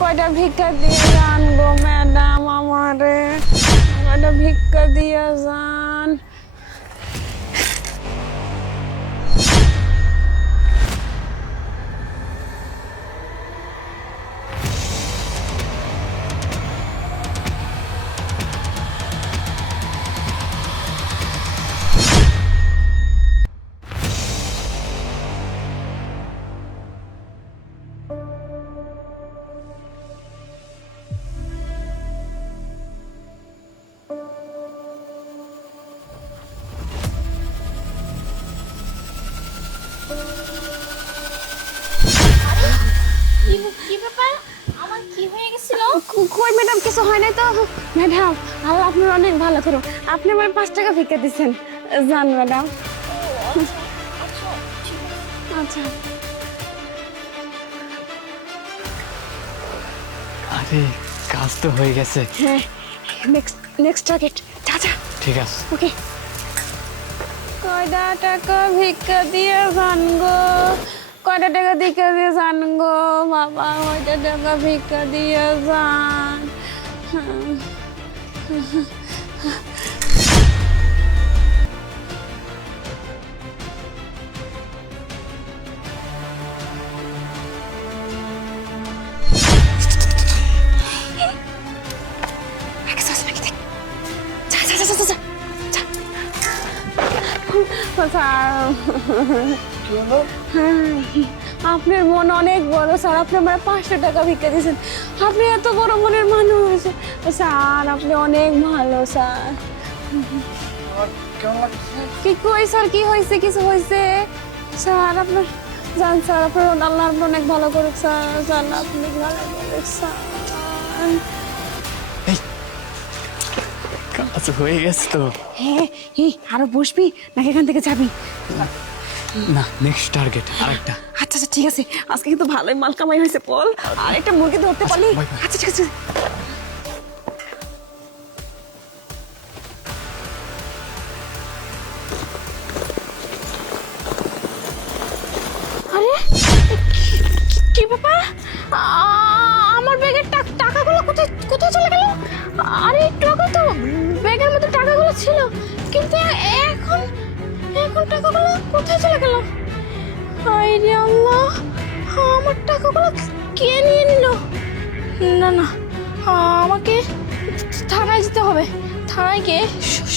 কয়টা ভিক্ষা দিয়ে যান গো ম্যাডাম, আমারে কয়টা ভিক্ষা দিয়ে যান। কি কি ব্যাপার? আমার কি হয়ে গেছিল? কই ম্যাডাম, কিছু হয় নাই তো? ম্যাডাম, আল্লাহ আপনার অনেক ভালো করুন, আপনি আমার 5 টাকা ভিক্ষা দিচ্ছেন। যান ম্যাডাম। আচ্ছা। আরে কাজ তো হয়ে গেছে। হ্যাঁ, নেক্সট টার্গেট। যা যা। ঠিক আছে। ওকে। কয়টা টাকা ভিক্ষা দিয়ে যান গো, কয়টা টাকা ভিক্ষা দিয়ে যান গো বাবা, কয়টা টাকা ভিক্ষা দিয়ে যান। আপনার মন অনেক বড় স্যার, আপনি আমার 500 টাকা ভিক্ষা দিয়েছেন। আপনি এত বড় মনের মানুষ স্যার, আপনি অনেক ভালো স্যার। কি কই স্যার, কি হয়েছে? কিছু হয়েছে স্যার? আপনার জান স্যার, আপনার আল্লাহ আপনার অনেক ভালো করুক স্যার। জান আপনি ভালো করুক স্যার। কাজ হয়ে গেছে তো। হ্যাঁ, আরো বসবি নাকি এখান থেকে যাবি? না, নেক্সট টার্গেট আরেকটা। আচ্ছা আচ্ছা ঠিক আছে, আজকে কিন্তু ভালোই মাল কামাই হয়েছে বল। আর একটা মুরগি ধরতে পারলি? bye bye. আচ্ছা ঠিক আছে। আরে কি ব্যাপার? আমার ব্যাগের টাকাগুলো কোথায় কোথায় চলে গেল? আরে একটু আগে তো ব্যাগের মধ্যে টাকাগুলো ছিল, কিন্তু এখন এখন টাকাগুলো কোথায় চলে গেল? আরে আল্লাহ, আমার টাকাগুলো কে নিয়ে নিল? না না, আমাকে থানায় যেতে হবে, থানায় গিয়ে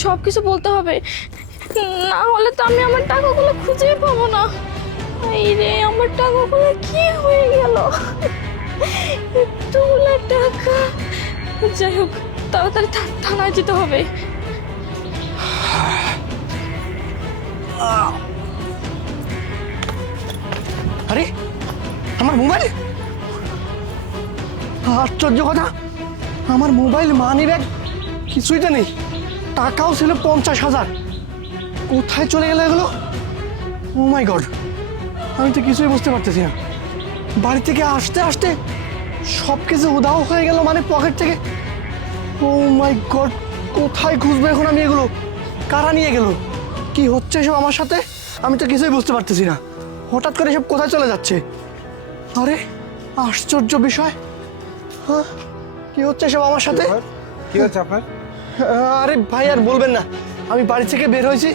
সব কিছু বলতে হবে, না হলে তো আমি আমার টাকাগুলো খুঁজেই পাবো না। এই রে, আমার টাকাগুলো কি হয়ে গেল? এতগুলো টাকা। যাই হোক, তাড়াতাড়ি থানায় যেতে হবে। আরে আমার মোবাইল! আশ্চর্য কথা, আমার মোবাইল, মানি ব্যাগ কিছুই তো নেই, টাকাও ছিল 50,000। কোথায় চলে গেল এগুলো? ও মাই গড, আমি তো কিছুই বুঝতে পারতেছি না। বাড়ি থেকে আসতে আসতে সব কিছু উধাও হয়ে গেল, মানে পকেট থেকে। ও মাই গড, কোথায় খুঁজবো এখন আমি এগুলো? কারা নিয়ে গেল? কি হচ্ছে এসব আমার সাথে? আমি তো কিছুই বুঝতে পারতেছি না। হঠাৎ করে সব কোথায় চলে যাচ্ছে? আরে আশ্চর্য বিষয়, হ্যাঁ, কি হচ্ছে সব আমার সাথে? কি হচ্ছে আপনার? আরে ভাই আর বলবেন না, আমি বাড়ি থেকে বের হয়েছি,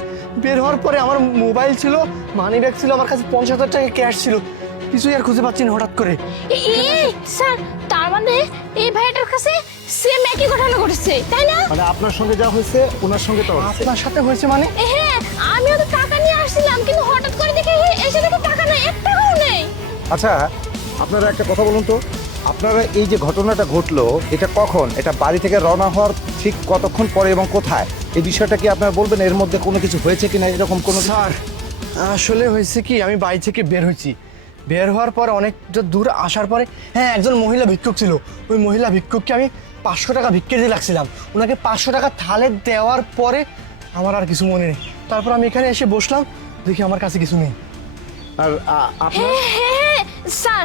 বের হওয়ার পরে আমার মোবাইল ছিল, মানি ব্যাগ ছিল, আমার কাছে 50,000 টাকা ক্যাশ ছিল, কিছুই আর খুঁজে পাচ্ছি না হঠাৎ করে। স্যার, তার মানে এই ভাইটার কাছে সেম একই ঘটনা ঘটেছে, তাই না? মানে আপনার সঙ্গে যা হয়েছে ওনার সঙ্গে তো হচ্ছে। আপনার সাথে হয়েছে মানে? হ্যাঁ, আমিও তো টাকা নিয়ে আসছিলাম, কিন্তু হঠাৎ করে দেখে এসে দেখে টাকা নেই, 1 টাকাও নেই। আচ্ছা, আপনারা একটা কথা বলুন তো, আপনারা এই যে ঘটনাটা ঘটলো এটা কখন, এটা বাড়ি থেকে রওনা হওয়ার ঠিক কতক্ষণ পরে এবং কোথায়, এই বিষয়টা কি আপনারা বলবেন? এর মধ্যে কোনো কিছু হয়েছে কিনা এরকম কোনো? স্যার, আসলে হয়েছে কি, আমি বাড়ি থেকে বের হয়েছি, বের হওয়ার পর অনেকটা দূর আসার পরে, হ্যাঁ, একজন মহিলা ভিক্ষুক ছিল, ওই মহিলা ভিক্ষুককে আমি 500 টাকা ভিক্ষে দিয়ে লাগছিলাম। ওনাকে 500 টাকা থালে দেওয়ার পরে আমার আর কিছু মনে নেই। তারপর আমি এখানে এসে বসলাম, দেখি আমার কাছে কিছু নেই। আর আপনার হ্যাঁ স্যার,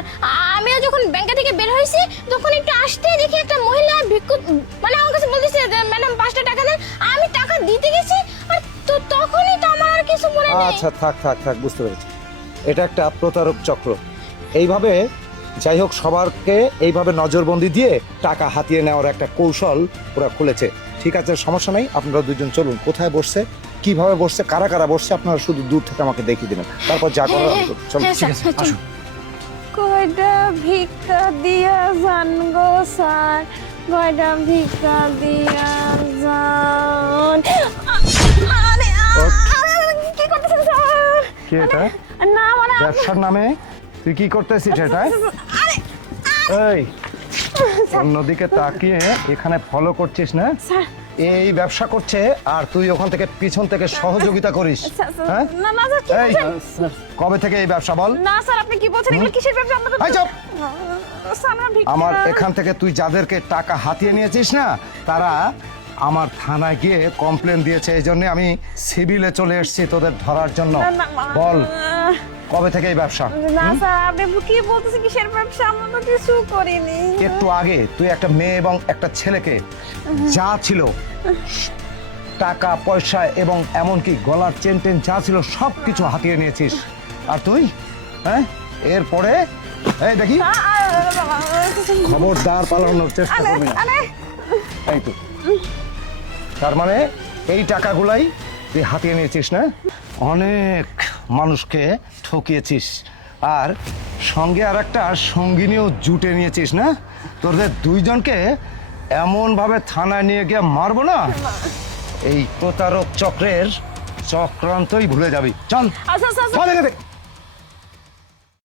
আমিও যখন ব্যাংক থেকে বের হয়েছি তখন একটু আসতে দেখি একটা মহিলা ভিক্ষুক, মানে আমার কাছে বলতেছে ম্যাডাম 5টা টাকা দেন। আমি টাকা দিতে গেছি, আর তো তখনই তো আমার আর কিছু মনে নেই। আচ্ছা, থাক থাক থাক, বুঝতে পেরেছি। এটা একটা প্রতারক চক্র। এইভাবে যাই হোক, সবারকে এইভাবে নজরবন্দি দিয়ে টাকা হাতিয়ে নেওয়ার একটা কৌশল ওরা খুলেছে। ঠিক আছে, সমস্যা নেই, আপনারা দুজন চলুন। কোথায় বসছে, কিভাবে বসছে, কারা কারা বসছে, আপনারা শুধু দূর থেকে আমাকে দেখিয়ে দিবেন, তারপর যা করার আমি করব। চলুন। হ্যাঁ, স্যার, চলুন। কয়টা ভিক্ষা দিয়া যান গো স্যার, কয়টা ভিক্ষা দিয়া যান। আরে, আরে, কি করতেছেন স্যার? কি এটা? না মানে ব্যবসার নামে তুই কি করতেছিস এটা? এই অন্যদিকে তাকিয়ে এখানে ফলো করছিস না? স্যার, এই ব্যবসা করছে আর তুই ওখান থেকে পিছন থেকে সহযোগিতা করিস, স্যার, স্যার, হ্যাঁ? না না স্যার, কি এই বলছেন? কবে থেকে এই ব্যবসা বল? না স্যার, আপনি কি বলছেন? এগুলো কিসের ব্যবসা? আমরা তো এই চুপ! স্যার, আমরা ভিক্ষা- আমার এখান থেকে তুই যাদেরকে টাকা হাতিয়ে নিয়েছিস না, তারা আমার থানায় গিয়ে কমপ্লেন দিয়েছে, এই জন্য আমি সিভিলে চলে এসেছি তোদের ধরার জন্য। না, না, বল কবে থেকে এই ব্যবসা? না স্যার, আপনি কি বলতেছেন? কিসের ব্যবসা? আমরা তো কিছু করিনি। একটু আগে তুই একটা মেয়ে এবং একটা ছেলেকে যা ছিল টাকা পয়সা এবং এমনকি গলার চেন টেন যা ছিল সব কিছু হাতিয়ে নিয়েছিস। আর তুই, হ্যাঁ, এরপরে এই দেখি খবরদার পালানোর চেষ্টা করবি না। এই তো, তার মানে এই টাকাগুলাই তুই হাতিয়ে নিয়েছিস না? অনেক মানুষকে ঠকিয়েছিস আর সঙ্গে আর একটা সঙ্গিনীও জুটে নিয়েছিস না? তোদের দুইজনকে এমনভাবে থানায় নিয়ে গিয়ে মারবো না, এই প্রতারক চক্রের চক্রান্তই ভুলে যাবি। চল আচ্ছা, আচ্ছা, আচ্ছা। চল এখান থেকে।